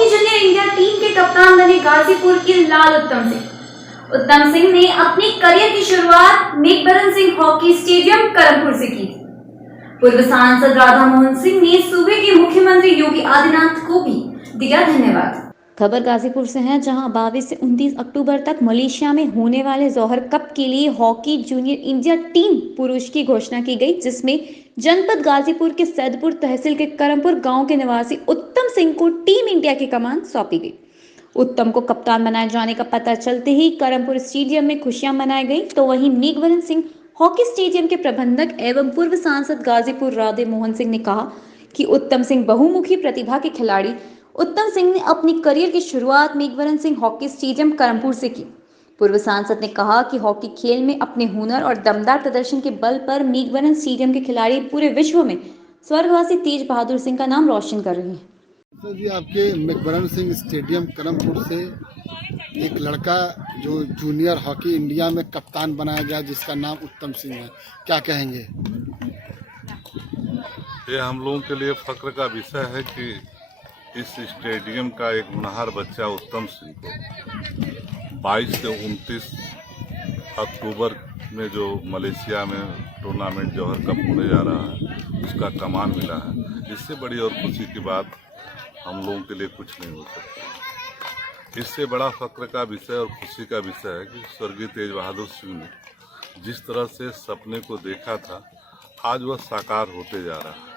Hockey junior India team के कप्तान बने गाजीपुर के लाल उत्तम सिंह। उत्तम सिंह ने अपनी करियर की शुरुआत मेघबरन सिंह हॉकी स्टेडियम करमपुर से की। पूर्व सांसद राधा मोहन सिंह ने सूबे के मुख्यमंत्री योगी आदित्यनाथ को भी दिया धन्यवाद। खबर गाजीपुर से है, जहां 22 से 29 अक्टूबर तक मलेशिया में होने वाले जौहर कप के लिए हॉकी जूनियर इंडिया टीम पुरुष की घोषणा की गई, जिसमें जनपद गाजीपुर के सैदपुर तहसील के करमपुर गांव के निवासी उत्तम सिंह को टीम इंडिया की कमान सौंपी गई। उत्तम को कप्तान बनाए जाने का पता चलते ही करमपुर स्टेडियम में खुशियां मनाई गई, तो वहीं मेघबरन सिंह हॉकी स्टेडियम के प्रबंधक एवं पूर्व सांसद गाजीपुर राधे मोहन सिंह ने कहा कि उत्तम सिंह बहुमुखी प्रतिभा के खिलाड़ी। उत्तम सिंह ने अपनी करियर की शुरुआत मेघबरन सिंह हॉकी स्टेडियम करमपुर से की। पूर्व सांसद ने कहा कि हॉकी खेल में अपने हुनर और दमदार प्रदर्शन के बल पर मेघबरन स्टेडियम के खिलाड़ी पूरे विश्व में स्वर्गवासी तेज बहादुर सिंह का नाम रोशन कर रहे हैं। सर जी, आपके मेघबरन सिंह स्टेडियम करमपुर से एक लड़का जो जूनियर हॉकी इंडिया में कप्तान बनाया गया, जिसका नाम उत्तम सिंह है, क्या कहेंगे? ये हम लोगों के लिए फख्र का विषय है कि इस स्टेडियम का एक होनहार बच्चा उत्तम सिंह को 22 से 29 अक्टूबर में जो मलेशिया में टूर्नामेंट जौहर कप होने जा रहा है, उसका कमान मिला है। इससे बड़ी और खुशी की बात हम लोगों के लिए कुछ नहीं हो सकती। इससे बड़ा फख्र का विषय और खुशी का विषय है कि स्वर्गीय तेज बहादुर सिंह ने जिस तरह से सपने को देखा था, आज वह साकार होते जा रहा है।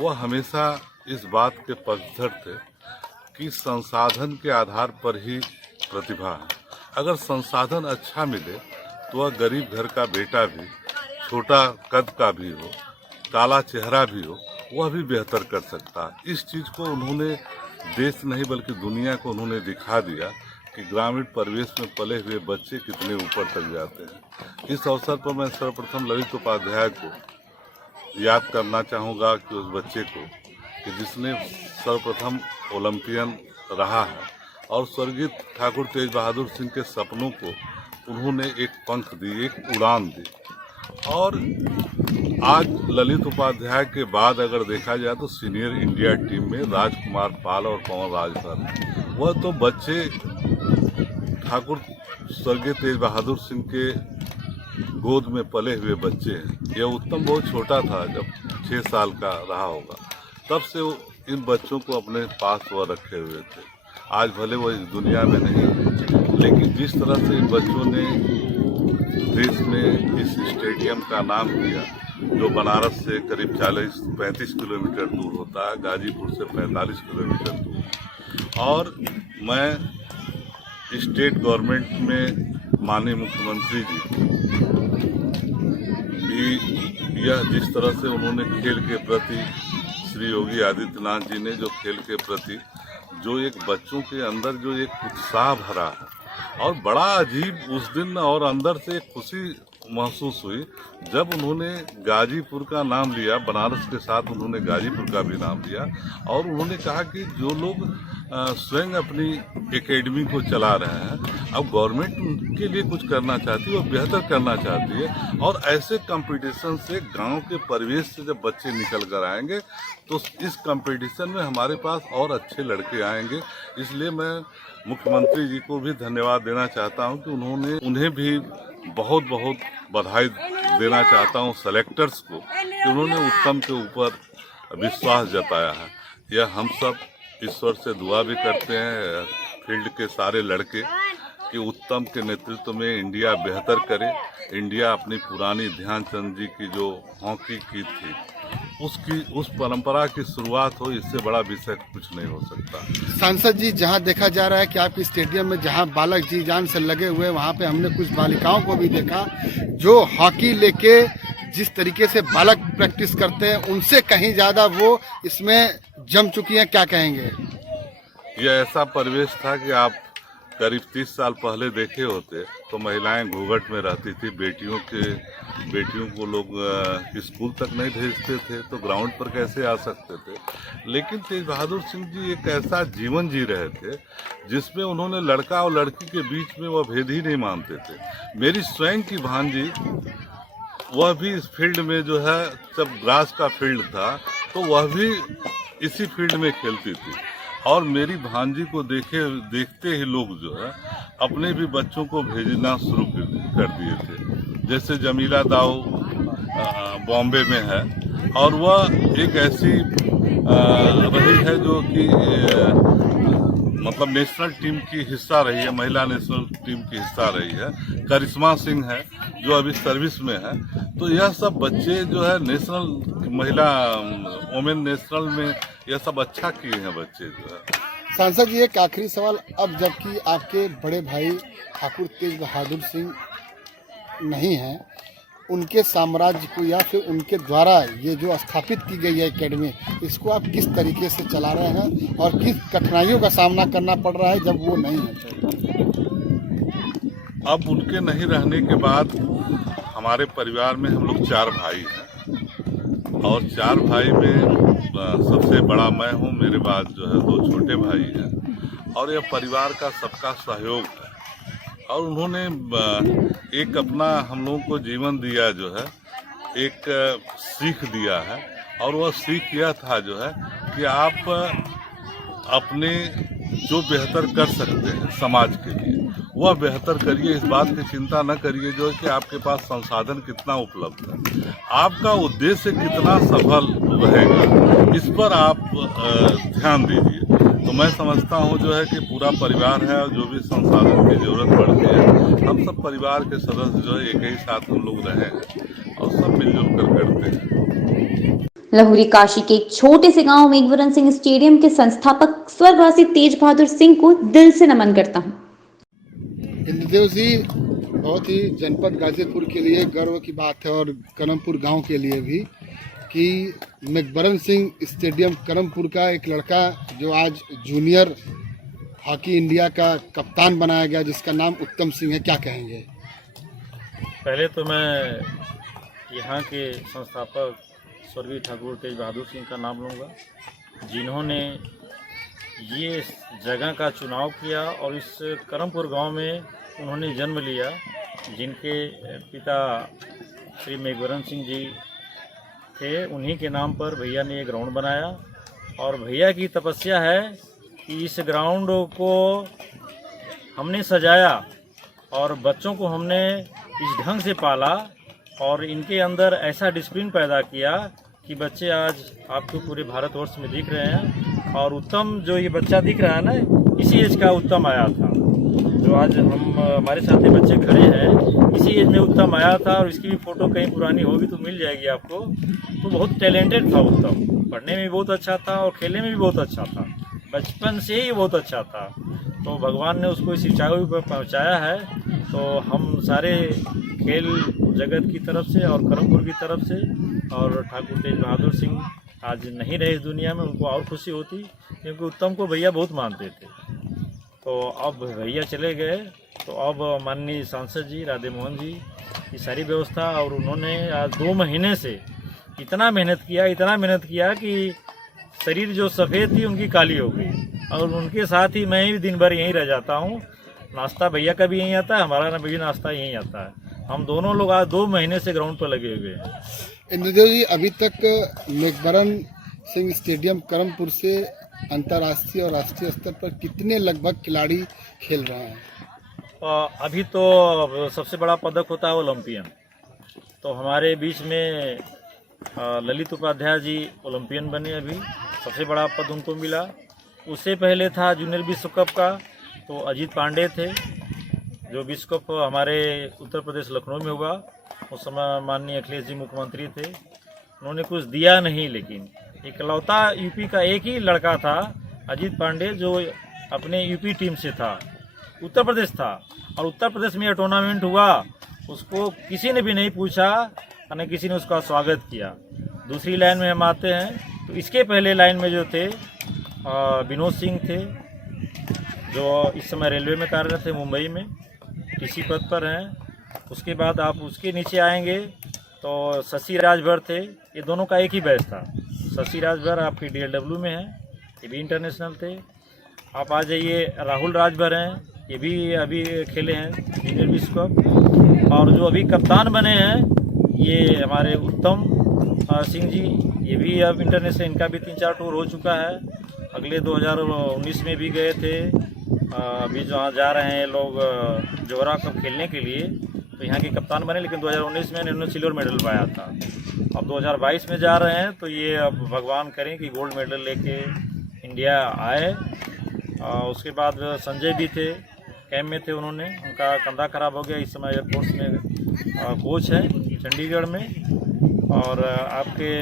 वह हमेशा इस बात के पक्षधर थे कि संसाधन के आधार पर ही प्रतिभा है। अगर संसाधन अच्छा मिले तो वह गरीब घर का बेटा भी, छोटा कद का भी हो, काला चेहरा भी हो, वह भी बेहतर कर सकता है। इस चीज़ को उन्होंने देश नहीं बल्कि दुनिया को उन्होंने दिखा दिया कि ग्रामीण परिवेश में पले हुए बच्चे कितने ऊपर तक जाते हैं। इस अवसर पर मैं सर्वप्रथम ललित उपाध्याय को याद करना चाहूँगा कि उस बच्चे को कि जिसने सर्वप्रथम ओलंपियन रहा है और स्वर्गीय ठाकुर तेज बहादुर सिंह के सपनों को उन्होंने एक पंख दी, एक उड़ान दी। और आज ललित उपाध्याय के बाद अगर देखा जाए तो सीनियर इंडिया टीम में राजकुमार पाल और पवन राजभर, वह तो बच्चे ठाकुर स्वर्गीय तेज बहादुर सिंह के गोद में पले हुए बच्चे हैं। यह उत्तम बहुत छोटा था, जब 6 साल का रहा होगा, तब से वो इन बच्चों को अपने पास वह रखे हुए थे। आज भले वो इस दुनिया में नहीं, लेकिन जिस तरह से इन बच्चों ने देश में इस स्टेडियम का नाम किया, जो बनारस से करीब 40-35 किलोमीटर दूर होता है, गाजीपुर से 45 किलोमीटर दूर। और मैं स्टेट गवर्नमेंट में माननीय मुख्यमंत्री जी भी यह जिस तरह से उन्होंने खेल के प्रति, श्री योगी आदित्यनाथ जी ने जो खेल के प्रति जो एक बच्चों के अंदर जो एक उत्साह भरा है, और बड़ा अजीब उस दिन और अंदर से एक खुशी महसूस हुई जब उन्होंने गाजीपुर का नाम लिया। बनारस के साथ उन्होंने गाजीपुर का भी नाम लिया और उन्होंने कहा कि जो लोग स्वयं अपनी एकेडमी को चला रहे हैं, अब गवर्नमेंट उनके लिए कुछ करना चाहती है, वो बेहतर करना चाहती है। और ऐसे कंपटीशन से गांव के परिवेश से जब बच्चे निकल कर आएंगे तो इस कंपटीशन में हमारे पास और अच्छे लड़के आएंगे। इसलिए मैं मुख्यमंत्री जी को भी धन्यवाद देना चाहता हूं कि उन्हें भी बहुत बहुत बधाई देना चाहता हूं सेलेक्टर्स को कि उन्होंने उत्तम के ऊपर विश्वास जताया है। यह हम सब ईश्वर से दुआ भी करते हैं, फील्ड के सारे लड़के, कि उत्तम के नेतृत्व में इंडिया बेहतर करे। इंडिया अपनी पुरानी ध्यानचंद जी की जो हॉकी की थी उस परंपरा की शुरुआत हो, इससे बड़ा विषय कुछ नहीं हो सकता। सांसद जी, जहां देखा जा रहा है कि आपके स्टेडियम में जहां बालक जी जान से लगे हुए, वहां पे हमने कुछ बालिकाओं को भी देखा जो हॉकी लेके जिस तरीके से बालक प्रैक्टिस करते हैं, उनसे कहीं ज्यादा वो इसमें जम चुकी हैं। क्या कहेंगे? यह ऐसा परिवेश था कि आप करीब 30 साल पहले देखे होते तो महिलाएं घूंघट में रहती थी, बेटियों को लोग स्कूल तक नहीं भेजते थे, तो ग्राउंड पर कैसे आ सकते थे। लेकिन तेज बहादुर सिंह जी एक ऐसा जीवन जी रहे थे जिसमें उन्होंने लड़का और लड़की के बीच में वह भेद ही नहीं मानते थे। मेरी स्वयं की भांजी, वह भी इस फील्ड में जो है, जब ग्रास का फील्ड था तो वह भी इसी फील्ड में खेलती थी। और मेरी भांजी को देखते ही लोग जो है अपने भी बच्चों को भेजना शुरू कर दिए थे। जैसे जमीला दाऊ बॉम्बे में है और वह एक ऐसी रही है जो कि मतलब नेशनल टीम की हिस्सा रही है, महिला नेशनल टीम की हिस्सा रही है। करिश्मा सिंह है जो अभी सर्विस में है। तो यह सब बच्चे जो है नेशनल महिला वोमेन नेशनल में यह सब अच्छा किए हैं बच्चे जो है। सांसद जी, एक आखिरी सवाल, अब जबकि आपके बड़े भाई ठाकुर तेज बहादुर सिंह नहीं हैं, उनके साम्राज्य को या फिर उनके द्वारा ये जो स्थापित की गई है एकेडमी, इसको आप किस तरीके से चला रहे हैं और किस कठिनाइयों का सामना करना पड़ रहा है जब वो नहीं है? अब उनके नहीं रहने के बाद हमारे परिवार में हम लोग 4 भाई हैं और 4 भाई में सबसे बड़ा मैं हूँ। मेरे बाद जो है 2 छोटे भाई हैं और यह परिवार का सबका सहयोग है। और उन्होंने एक अपना हम लोगों को जीवन दिया जो है, एक सीख दिया है और वह सीख यह था जो है कि आप अपने जो बेहतर कर सकते हैं समाज के लिए वह बेहतर करिए। इस बात की चिंता न करिए जो है कि आपके पास संसाधन कितना उपलब्ध है, आपका उद्देश्य कितना सफल रहेगा, इस पर आप ध्यान दीजिए। तो मैं समझता हूँ जो है कि पूरा परिवार है और जो भी संसाधन की जरूरत पड़ती है हम सब परिवार के सदस्य जो है एक ही साथ हम लोग रहे हैं और सब मिलजुल कर करते हैं। लहुरी काशी के एक छोटे से गांव मेघवरण सिंह स्टेडियम के संस्थापक स्वर्गवासी तेज बहादुर सिंह को दिल से नमन करता हूं। इंद्रदेव जी, बहुत ही जनपद गाजीपुर के लिए गर्व की बात है और करमपुर गांव के लिए भी कि मेघवरण सिंह स्टेडियम करमपुर का एक लड़का जो आज जूनियर हॉकी इंडिया का कप्तान बनाया गया, जिसका नाम उत्तम सिंह है, क्या कहेंगे? पहले तो मैं यहाँ के संस्थापक स्वर्गीय ठाकुर तेज बहादुर सिंह का नाम लूँगा, जिन्होंने ये जगह का चुनाव किया और इस करमपुर गांव में उन्होंने जन्म लिया, जिनके पिता श्री मेघवरण सिंह जी थे। उन्हीं के नाम पर भैया ने ये ग्राउंड बनाया और भैया की तपस्या है कि इस ग्राउंड को हमने सजाया और बच्चों को हमने इस ढंग से पाला और इनके अंदर ऐसा डिसिप्लिन पैदा किया कि बच्चे आज आपको पूरे भारतवर्ष में दिख रहे हैं। और उत्तम जो ये बच्चा दिख रहा है ना, इसी एज का उत्तम आया था, जो आज हमारे साथ ही बच्चे खड़े हैं, इसी एज में उत्तम आया था और इसकी भी फ़ोटो कहीं पुरानी होगी तो मिल जाएगी आपको। तो बहुत टैलेंटेड था उत्तम, पढ़ने में भी बहुत अच्छा था और खेलने में भी बहुत अच्छा था, बचपन से ही बहुत अच्छा था। तो भगवान ने उसको इस ऊंचाई पर पहुँचाया है। तो हम सारे खेल जगत की तरफ से और करमपुर की तरफ से, और ठाकुर तेज बहादुर सिंह आज नहीं रहे इस दुनिया में, उनको और खुशी होती क्योंकि उत्तम को भैया बहुत मानते थे। तो अब भैया चले गए तो अब माननीय सांसद जी राधे मोहन जी की सारी व्यवस्था, और उन्होंने आज 2 महीने से इतना मेहनत किया कि शरीर जो सफ़ेद थी उनकी काली हो गई। और उनके साथ ही मैं भी दिन भर यहीं रह जाता हूँ। नाश्ता भैया का भी यहीं आता है, हमारा भी नाश्ता यहीं आता है। हम दोनों लोग आज 2 महीने से ग्राउंड पर लगे हुए हैं। इंद्रदेव जी, अभी तक मेघवरण सिंह स्टेडियम करमपुर से अंतर्राष्ट्रीय और राष्ट्रीय स्तर पर कितने लगभग खिलाड़ी खेल रहे हैं? अभी तो सबसे बड़ा पदक होता है ओलंपियन। तो हमारे बीच में ललित उपाध्याय जी ओलंपियन बने, अभी सबसे बड़ा पद उनको मिला। उससे पहले था जूनियर विश्व कप का, तो अजीत पांडे थे, जो विश्व कप हमारे उत्तर प्रदेश लखनऊ में हुआ। उस समय माननीय अखिलेश जी मुख्यमंत्री थे, उन्होंने कुछ दिया नहीं, लेकिन इकलौता यूपी का एक ही लड़का था अजीत पांडे जो अपने यूपी टीम से था, उत्तर प्रदेश था। और उत्तर प्रदेश में यह टूर्नामेंट हुआ, उसको किसी ने भी नहीं पूछा, न किसी ने उसका स्वागत किया। दूसरी लाइन में हम आते हैं तो इसके पहले लाइन में जो थे विनोद सिंह थे, जो इस समय रेलवे में कार्यरत थे, मुंबई में टीसी पद पर हैं। उसके बाद आप उसके नीचे आएंगे तो शशि राजभर थे, ये दोनों का एक ही बैच था। शशि राजभर आपकी DLW में हैं, ये भी इंटरनेशनल थे। आप आ जाइए, राहुल राजभर हैं, ये भी अभी खेले हैं जूनियर विश्व कप। और जो अभी कप्तान बने हैं ये हमारे उत्तम सिंह जी, ये भी अब इंटरनेशनल, इनका भी 3-4 टूर हो चुका है। अगले 2019 में भी गए थे। अभी जहाँ जा रहे हैं लोग जोहरा कप खेलने के लिए, तो यहाँ के कप्तान बने, लेकिन 2019 में इन्होंने सिल्वर मेडल पाया था। अब 2022 में जा रहे हैं, तो ये अब भगवान करें कि गोल्ड मेडल लेके इंडिया आए। उसके बाद संजय भी थे, कैंप में थे, उनका कंधा खराब हो गया। इस समय एयरफोर्स में कोच है चंडीगढ़ में। और आपके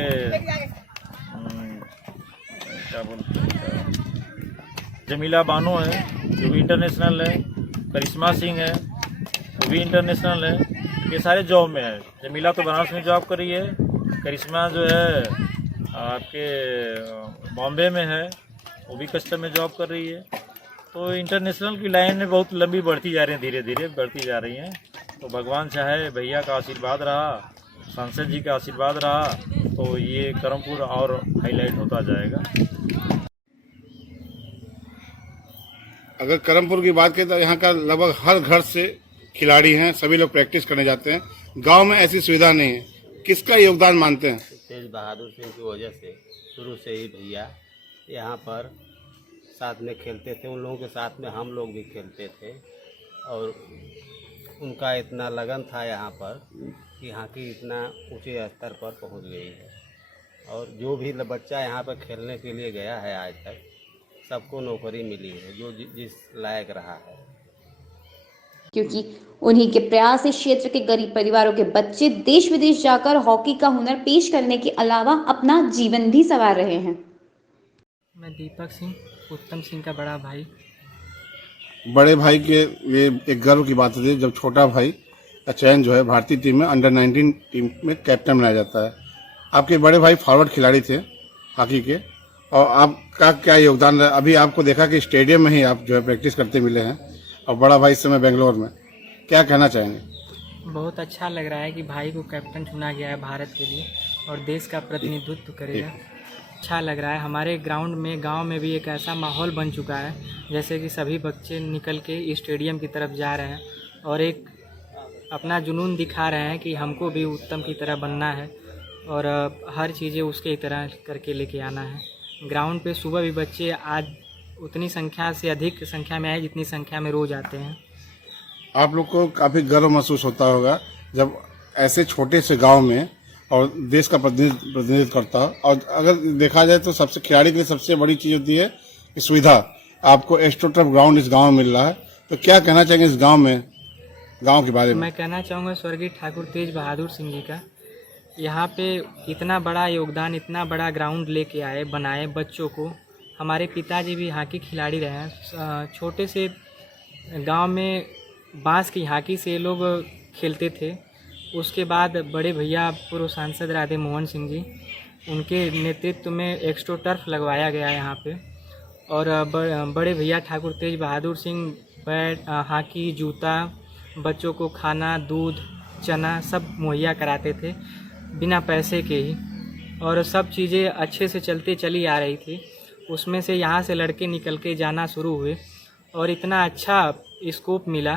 क्या बोलते हैं, जमीला बानो है जो भी इंटरनेशनल है, करिश्मा सिंह है वो भी इंटरनेशनल है। ये सारे जॉब में है। जमीला तो बनारस में जॉब कर रही है, करिश्मा जो है आपके बॉम्बे में है, वो भी कस्टम में जॉब कर रही है। तो इंटरनेशनल की लाइन में बहुत लंबी बढ़ती जा रही है, धीरे धीरे बढ़ती जा रही हैं। तो भगवान चाहे, भैया का आशीर्वाद रहा, सांसद जी का आशीर्वाद रहा, तो ये करमपुर और हाईलाइट होता जाएगा। अगर करमपुर की बात करें तो यहाँ का लगभग हर घर से खिलाड़ी हैं, सभी लोग प्रैक्टिस करने जाते हैं। गांव में ऐसी सुविधा नहीं है, किसका योगदान मानते हैं? तेज बहादुर सिंह की वजह से शुरू से ही भैया यहाँ पर साथ में खेलते थे, उन लोगों के साथ में हम लोग भी खेलते थे। और उनका इतना लगन था यहाँ पर कि हॉकी इतना ऊंचे स्तर पर पहुँच गई है। और जो भी बच्चा यहाँ पर खेलने के लिए गया है आज तक, सबको नौकरी मिली है, जो जिस लायक रहा है। क्योंकि उन्हीं के प्रयास से क्षेत्र के गरीब परिवारों के बच्चे देश विदेश जाकर हॉकी का हुनर पेश करने के अलावा अपना जीवन भी संवार रहे हैं। मैं दीपक सिंह, उत्तम सिंह का बड़ा भाई। बड़े भाई के ये एक गर्व की बात होती है जब छोटा भाई का चयन जो है भारतीय टीम में अंडर 19 टीम में कैप्टन बनाया जाता है। आपके बड़े भाई फॉरवर्ड खिलाड़ी थे हॉकी के, और आपका क्या योगदान रहा? अभी आपको देखा कि स्टेडियम में ही आप जो है प्रैक्टिस करते मिले हैं, और बड़ा भाई इस समय बेंगलोर में, क्या कहना चाहेंगे? बहुत अच्छा लग रहा है कि भाई को कैप्टन चुना गया है भारत के लिए और देश का प्रतिनिधित्व करेगा। अच्छा लग रहा है। हमारे ग्राउंड में, गांव में भी एक ऐसा माहौल बन चुका है जैसे कि सभी बच्चे निकल के स्टेडियम की तरफ जा रहे हैं और एक अपना जुनून दिखा रहे हैं कि हमको भी उत्तम की तरह बनना है और हर चीज़ें उसके तरह करके लेके आना है। ग्राउंड पे सुबह भी बच्चे आज उतनी संख्या से अधिक संख्या में आए जितनी संख्या में रोज आते हैं। आप लोग को काफी गर्व महसूस होता होगा जब ऐसे छोटे से गांव में और देश का प्रतिनिधित्व करता हो। और अगर देखा जाए तो सबसे खिलाड़ी के लिए सबसे बड़ी चीज होती है कि सुविधा। आपको एस्ट्रोटर्फ ग्राउंड इस गांव में मिल रहा है, तो क्या कहना चाहेंगे इस गांव के बारे में? मैं कहना चाहूँगा स्वर्गीय ठाकुर तेज बहादुर सिंह जी का, यहाँ पे इतना बड़ा योगदान, इतना बड़ा ग्राउंड लेके आए, बनाए बच्चों को। हमारे पिताजी भी हॉकी खिलाड़ी रहे हैं। छोटे से गांव में बांस की हॉकी से लोग खेलते थे। उसके बाद बड़े भैया पूर्व सांसद राधे मोहन सिंह जी, उनके नेतृत्व में एक्स्ट्रो टर्फ लगवाया गया यहाँ पे। और बड़े भैया ठाकुर तेज बहादुर सिंह बैट, हॉकी, जूता, बच्चों को खाना, दूध, चना सब मुहैया कराते थे बिना पैसे के ही। और सब चीज़ें अच्छे से चली आ रही थी। उसमें से यहाँ से लड़के निकल के जाना शुरू हुए और इतना अच्छा स्कोप मिला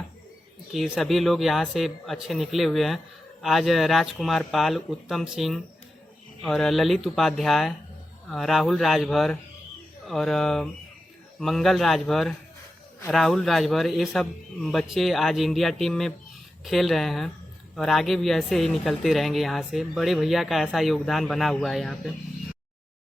कि सभी लोग यहाँ से अच्छे निकले हुए हैं। आज राजकुमार पाल, उत्तम सिंह और ललित उपाध्याय, राहुल राजभर और मंगल राजभर, राहुल राजभर, ये सब बच्चे आज इंडिया टीम में खेल रहे हैं और आगे भी ऐसे ही निकलते रहेंगे यहाँ से। बड़े भैया का ऐसा योगदान बना हुआ है यहाँ पे।